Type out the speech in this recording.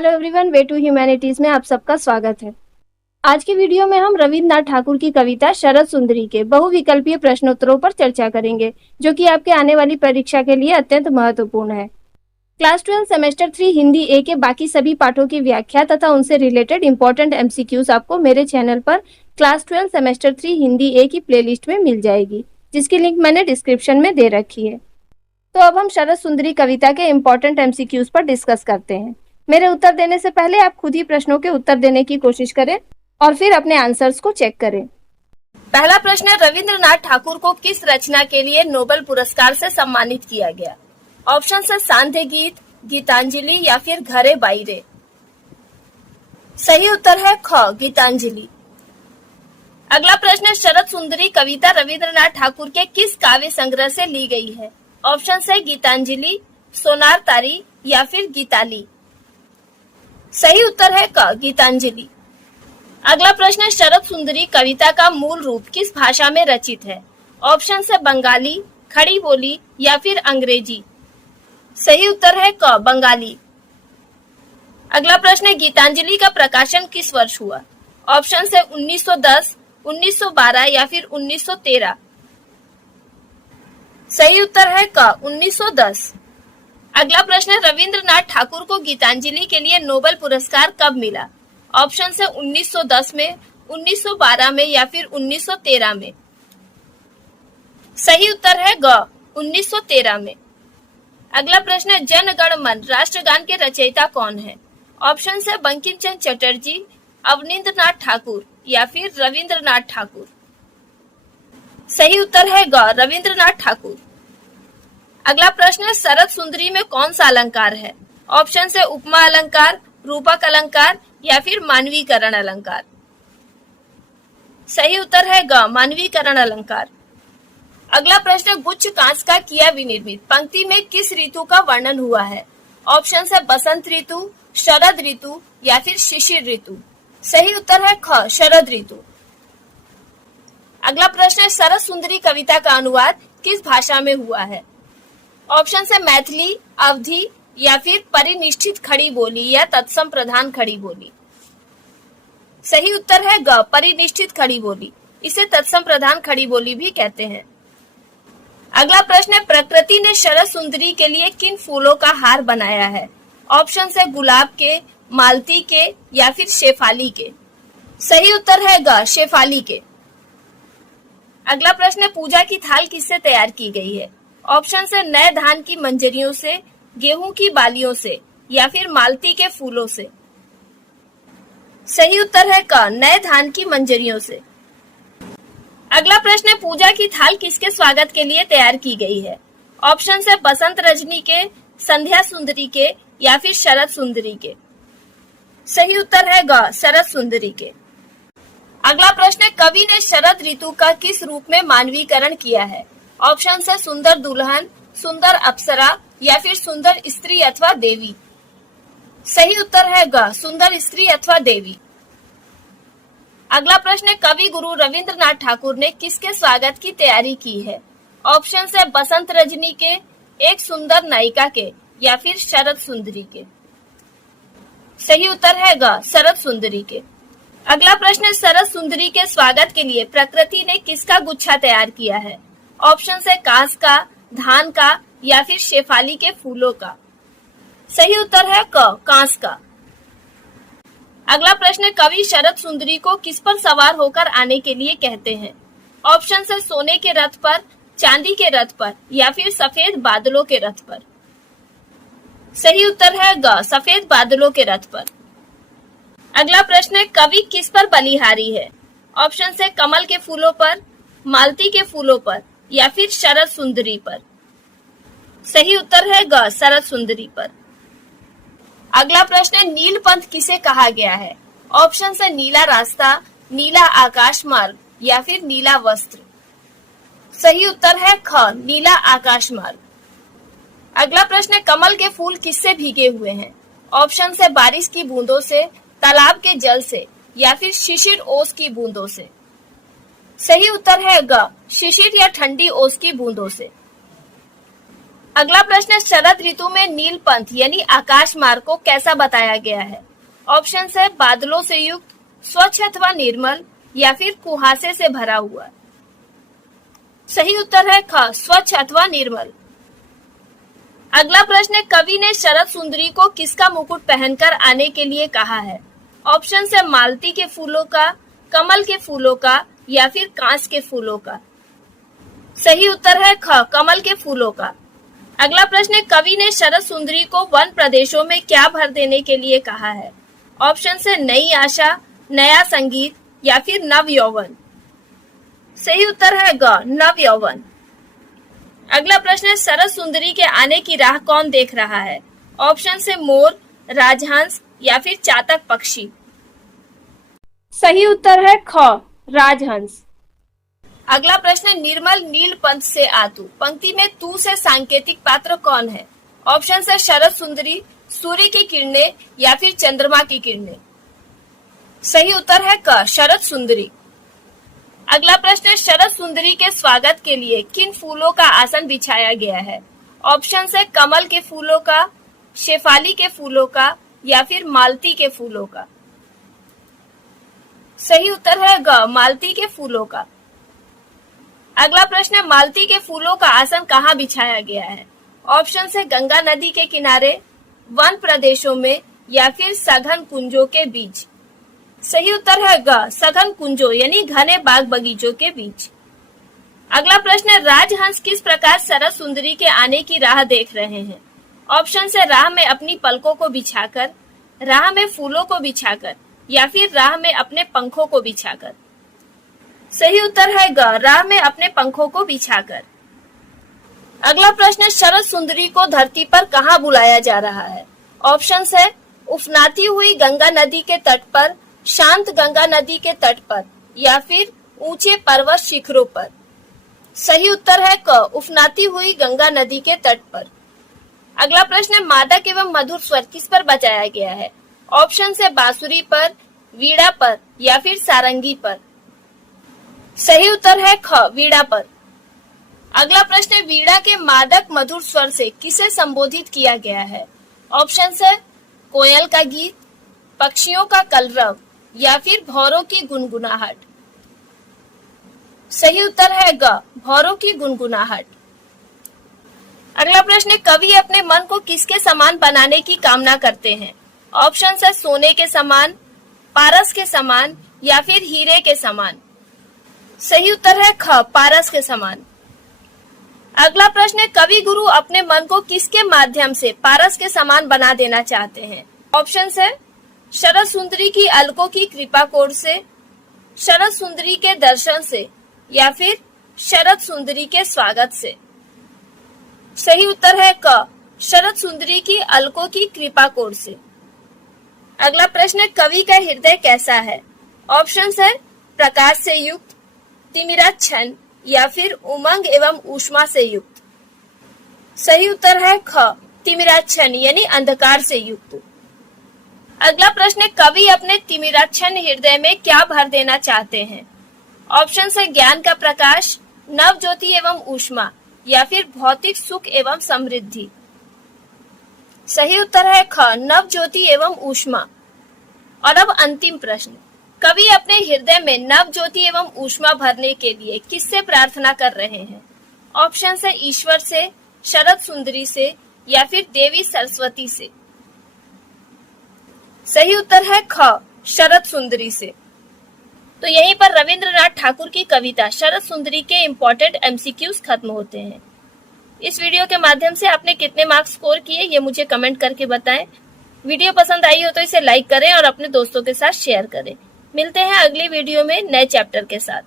Hello everyone, way to humanities में आप सबका स्वागत है। आज की वीडियो में हम रविन्द्रनाथ ठाकुर की कविता शरद सुंदरी के बहुविकल्पीय प्रश्नोत्तरों पर चर्चा करेंगे, जो कि आपके आने वाली परीक्षा के लिए अत्यंत महत्वपूर्ण है। क्लास 12 सेमेस्टर 3 हिंदी ए के बाकी सभी पाठों की व्याख्या तथा उनसे रिलेटेड इंपॉर्टेंट एमसीक्यूज आपको मेरे चैनल पर क्लास 12 सेमेस्टर 3 हिंदी ए की प्लेलिस्ट में मिल जाएगी, जिसकी लिंक मैंने डिस्क्रिप्शन में दे रखी है। तो अब हम शरद सुंदरी कविता के इंपॉर्टेंट एमसीक्यूज पर डिस्कस करते हैं। मेरे उत्तर देने से पहले आप खुद ही प्रश्नों के उत्तर देने की कोशिश करें और फिर अपने आंसर्स को चेक करें। पहला प्रश्न है, रविंद्रनाथ ठाकुर को किस रचना के लिए नोबेल पुरस्कार से सम्मानित किया गया? ऑप्शन है सांध्य गीत, गीतांजलि या फिर घरे बाइरे। सही उत्तर है ख, गीतांजलि। अगला प्रश्न है, शरद सुंदरी कविता रविंद्रनाथ ठाकुर के किस काव्य संग्रह से ली गई है? ऑप्शन है गीतांजलि, सोनार तारी या फिर गीताली। सही उत्तर है क, गीतांजलि। अगला प्रश्न है, शरद सुंदरी कविता का मूल रूप किस भाषा में रचित है? ऑप्शन है बंगाली, खड़ी बोली या फिर अंग्रेजी। सही उत्तर है क, बंगाली। अगला प्रश्न है, गीतांजलि का प्रकाशन किस वर्ष हुआ? ऑप्शन है 1910, 1912 या फिर 1913। सही उत्तर है क, 1910। अगला प्रश्न है, रविंद्रनाथ ठाकुर को गीतांजलि के लिए नोबेल पुरस्कार कब मिला? ऑप्शन है 1910 में, 1912 में या फिर 1913 में। सही उत्तर है ग, 1913 में। अगला प्रश्न है, जन गण मन राष्ट्रगान के रचयिता कौन है? ऑप्शन है बंकिम चंद्र चटर्जी, अवनींद्रनाथ ठाकुर या फिर रविंद्रनाथ ठाकुर। सही उत्तर है ग, रविंद्रनाथ ठाकुर। अगला प्रश्न है, शरद सुंदरी में कौन सा अलंकार है? ऑप्शन है उपमा अलंकार, रूपक अलंकार या फिर मानवीकरण अलंकार। सही उत्तर है ग, मानवीकरण अलंकार। अगला प्रश्न, गुच्छ कांस का किया विनिर्मित पंक्ति में किस ऋतु का वर्णन हुआ है? ऑप्शन है बसंत ऋतु, शरद ऋतु या फिर शिशिर ऋतु। सही उत्तर है ख, शरद ऋतु। अगला प्रश्न है, शरद सुंदरी कविता का अनुवाद किस भाषा में हुआ है? ऑप्शन है मैथिली, अवधी या फिर परिनिष्ठित खड़ी बोली या तत्सम प्रधान खड़ी बोली। सही उत्तर है ग, परिनिष्ठित खड़ी बोली। इसे तत्सम प्रधान खड़ी बोली भी कहते हैं। अगला प्रश्न है, प्रकृति ने शरद सुंदरी के लिए किन फूलों का हार बनाया है? ऑप्शन है गुलाब के, मालती के या फिर शेफाली के। सही उत्तर है ग, शेफाली के। अगला प्रश्न है, पूजा की थाल किससे तैयार की गई है? ऑप्शन है नए धान की मंजरियों से, गेहूं की बालियों से या फिर मालती के फूलों से। सही उत्तर है क, नए धान की मंजरियों से। अगला प्रश्न है, पूजा की थाल किसके स्वागत के लिए तैयार की गई है? ऑप्शन है बसंत रजनी के, संध्या सुंदरी के या फिर शरद सुंदरी के। सही उत्तर है ग, शरद सुंदरी के। अगला प्रश्न है, कवि ने शरद ऋतु का किस रूप में मानवीकरण किया है? ऑप्शन है सुंदर दुल्हन, सुंदर अप्सरा या फिर सुंदर स्त्री अथवा देवी। सही उत्तर है ग, सुंदर स्त्री अथवा देवी। अगला प्रश्न है, कवि गुरु रविंद्रनाथ ठाकुर ने किसके स्वागत की तैयारी की है? ऑप्शन है बसंत रजनी के, एक सुंदर नायिका के या फिर शरद सुंदरी के। सही उत्तर है ग, शरद सुंदरी के। अगला प्रश्न है, शरद सुंदरी के स्वागत के लिए प्रकृति ने किसका गुच्छा तैयार किया है? ऑप्शन है कांस का, धान का या फिर शेफाली के फूलों का। सही उत्तर है क, कांस का। अगला प्रश्न है, कवि शरद सुंदरी को किस पर सवार होकर आने के लिए कहते हैं? ऑप्शन है सोने के रथ पर, चांदी के रथ पर या फिर सफेद बादलों के रथ पर। सही उत्तर है ग, सफेद बादलों के रथ पर। अगला प्रश्न है, कवि किस पर बलिहारी है? ऑप्शन है कमल के फूलों पर, मालती के फूलों पर या फिर शरद सुंदरी पर। सही उत्तर है ग, शरद सुंदरी पर। अगला प्रश्न है, नीलपंथ किसे कहा गया है? ऑप्शन है नीला रास्ता, नीला आकाश मार्ग या फिर नीला वस्त्र। सही उत्तर है ख, नीला आकाश मार्ग। अगला प्रश्न है, कमल के फूल किससे भीगे हुए हैं? ऑप्शन है बारिश की बूंदों से, तालाब के जल से या फिर शिशिर ओस की बूंदों से। सही उत्तर है ग, शिशिर या ठंडी ओस की बूंदों से। अगला प्रश्न है, शरद ऋतु में नीलपंथ यानी आकाश मार्ग को कैसा बताया गया है? ऑप्शन है बादलों से युक्त, स्वच्छ अथवा निर्मल, या फिर कुहासे से भरा हुआ। सही उत्तर है ख, स्वच्छ अथवा निर्मल। अगला प्रश्न है, कवि ने शरद सुंदरी को किसका मुकुट पहनकर आने के लिए कहा है? ऑप्शन है मालती के फूलों का, कमल के फूलों का, या फिर कांस के फूलों का। सही उत्तर है ख, कमल के फूलों का। अगला प्रश्न है, कवि ने शरद सुंदरी को वन प्रदेशों में क्या भर देने के लिए कहा है? ऑप्शन है नई आशा, नया संगीत, या फिर नव यौवन। सही उत्तर है ग, नव यौवन। अगला प्रश्न है, शरद सुंदरी के आने की राह कौन देख रहा है? ऑप्शन है मोर, राजहंस, या फिर चातक पक्षी। सही उत्तर है ख, राजहंस। अगला प्रश्न है, निर्मल नीलपंथ से आतु पंक्ति में तू से सांकेतिक पात्र कौन है? ऑप्शन है शरद सुंदरी, सूर्य की किरणें, या फिर चंद्रमा की किरणें। सही उत्तर है क, शरद सुंदरी। अगला प्रश्न है, शरद सुंदरी के स्वागत के लिए किन फूलों का आसन बिछाया गया है? ऑप्शन है कमल के फूलों का, शेफाली के फूलों का, या फिर मालती के फूलों का। सही उत्तर है ग, मालती के फूलों का। अगला प्रश्न है, मालती के फूलों का आसन कहाँ बिछाया गया है? ऑप्शन है गंगा नदी के किनारे, वन प्रदेशों में, या फिर सघन कुंजों के बीच। सही उत्तर है ग, सघन कुंजों यानी घने बाग बगीचों के बीच। अगला प्रश्न है, राजहंस किस प्रकार शरद सुंदरी के आने की राह देख रहे हैं? ऑप्शन है राह में अपनी पलकों को बिछाकर, राह में फूलों को बिछाकर, या फिर राह में अपने पंखों को बिछाकर। सही उत्तर है ग, राह में अपने पंखों को बिछाकर। अगला प्रश्न है, शरद सुंदरी को धरती पर कहाँ बुलाया जा रहा है? ऑप्शन है उफनाती हुई गंगा नदी के तट पर, शांत गंगा नदी के तट पर, या फिर ऊंचे पर्वत शिखरों पर। सही उत्तर है क, उफनाती हुई गंगा नदी के तट पर। अगला प्रश्न है, मादक एवं मधुर स्वर किस पर बजाया गया है? ऑप्शन है बांसुरी पर, वीणा पर, या फिर सारंगी पर। सही उत्तर है ख, वीणा पर। अगला प्रश्न है, वीणा के मादक मधुर स्वर से किसे संबोधित किया गया है? ऑप्शन है कोयल का गीत, पक्षियों का कलरव, या फिर भौरों की गुनगुनाहट। सही उत्तर है ग, भौरों की गुनगुनाहट। अगला प्रश्न है, कवि अपने मन को किसके समान बनाने की कामना करते हैं? ऑप्शन है सोने के समान, पारस के समान, या फिर हीरे के समान। सही उत्तर है ख, पारस के समान। अगला प्रश्न है, कवि गुरु अपने मन को किसके माध्यम से पारस के समान बना देना चाहते हैं? ऑप्शन है शरद सुंदरी की अलकों की कृपा कोड से, शरद सुंदरी के दर्शन से, या फिर शरद सुंदरी के स्वागत से। सही उत्तर है क, शरद सुंदरी की अलकों की कृपा कोड से। अगला प्रश्न है, कवि का हृदय कैसा है? ऑप्शन है प्रकाश से युक्त, तिमिराच्छन्न, या फिर उमंग एवं ऊष्मा से युक्त। सही उत्तर है ख, तिमिराच्छन्न यानी अंधकार से युक्त। अगला प्रश्न है, कवि अपने तिमिराच्छन्न हृदय में क्या भर देना चाहते हैं? ऑप्शन है ज्ञान का प्रकाश, नव ज्योति एवं ऊष्मा, या फिर भौतिक सुख एवं समृद्धि। सही उत्तर है ख, नव ज्योति एवं ऊष्मा। और अब अंतिम प्रश्न, कवि अपने हृदय में नव ज्योति एवं ऊष्मा भरने के लिए किससे प्रार्थना कर रहे हैं? ऑप्शन है ईश्वर से, शरद सुंदरी से, या फिर देवी सरस्वती से। सही उत्तर है ख, शरद सुंदरी से। तो यहीं पर रविंद्रनाथ ठाकुर की कविता शरद सुंदरी के इम्पोर्टेंट एमसीक्यूज खत्म होते हैं। इस वीडियो के माध्यम से आपने कितने मार्क्स स्कोर किए ये मुझे कमेंट करके बताएं। वीडियो पसंद आई हो तो इसे लाइक करें और अपने दोस्तों के साथ शेयर करें। मिलते हैं अगली वीडियो में नए चैप्टर के साथ।